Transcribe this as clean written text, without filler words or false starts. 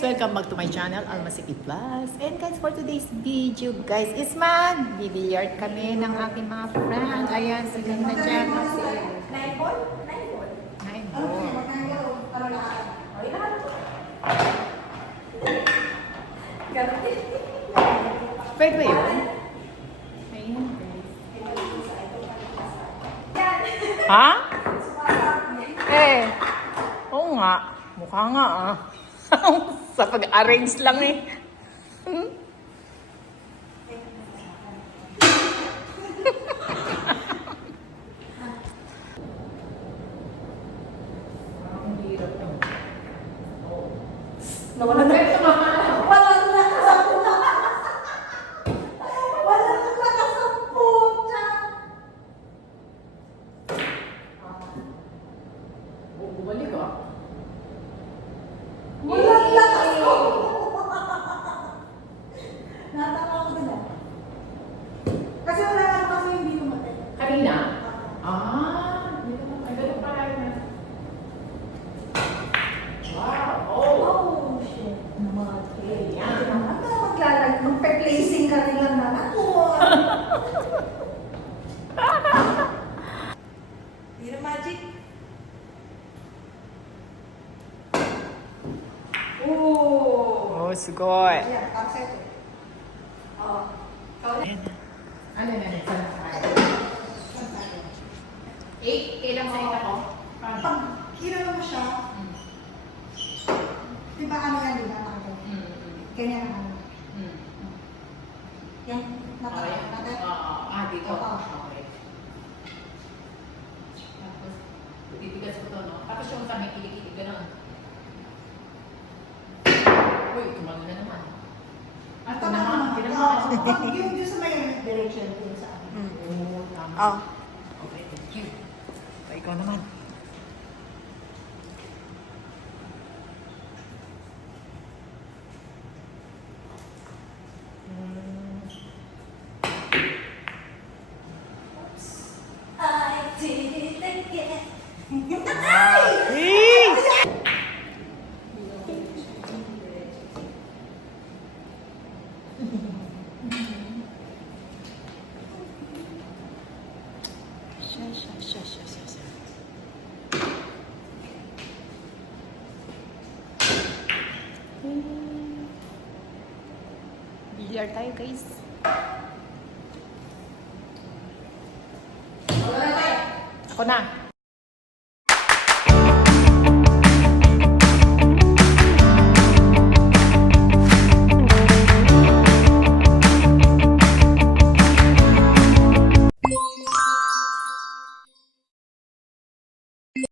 Welcome back to my channel, Almasiki Plus. And guys, for today's video, guys, is mag-billiard kami ng aking mga friend. Ayan, si Ganda dyan. Si 9 ball? 9 ball. 9 ball. Pwede ba yun? Ayan, guys. Ha? Oo nga. Mukha nga ah. Sa pag-arrange lang eh. Nawala na ito mga. Walang nakasampun na. Walang nakasampun na. Bumalik ah. Walang lakas ko! Nataka ako doon ah. Kasi wala lang kasi hindi tumatay. Kanina? Hindi naman. Ay, ganun pa rin. Wow! Oh, shit. Namatay. Yan. Ano maglalag? Magpe-placing ka rin lang na ako. Hindi na magic. Sugoi. Ayan, kapset eh. Oo. Ano na? Saan tayo? 8? Kailang sa'yo ako? Pag kinano mo siya, di ba ano yan, di ba? Ganyan ang ano. Yung natin? Dito? Okay. Tapos, titigas ko to, no? Tapos yung kami, kilikili ka na. Uy, tumalo na naman. Ito naman. Pag yung sa may direction din sa akin. Oo, tama. Okay, thank you. So, ikaw naman. I did it again. Billiard tayo, guys. Ako na.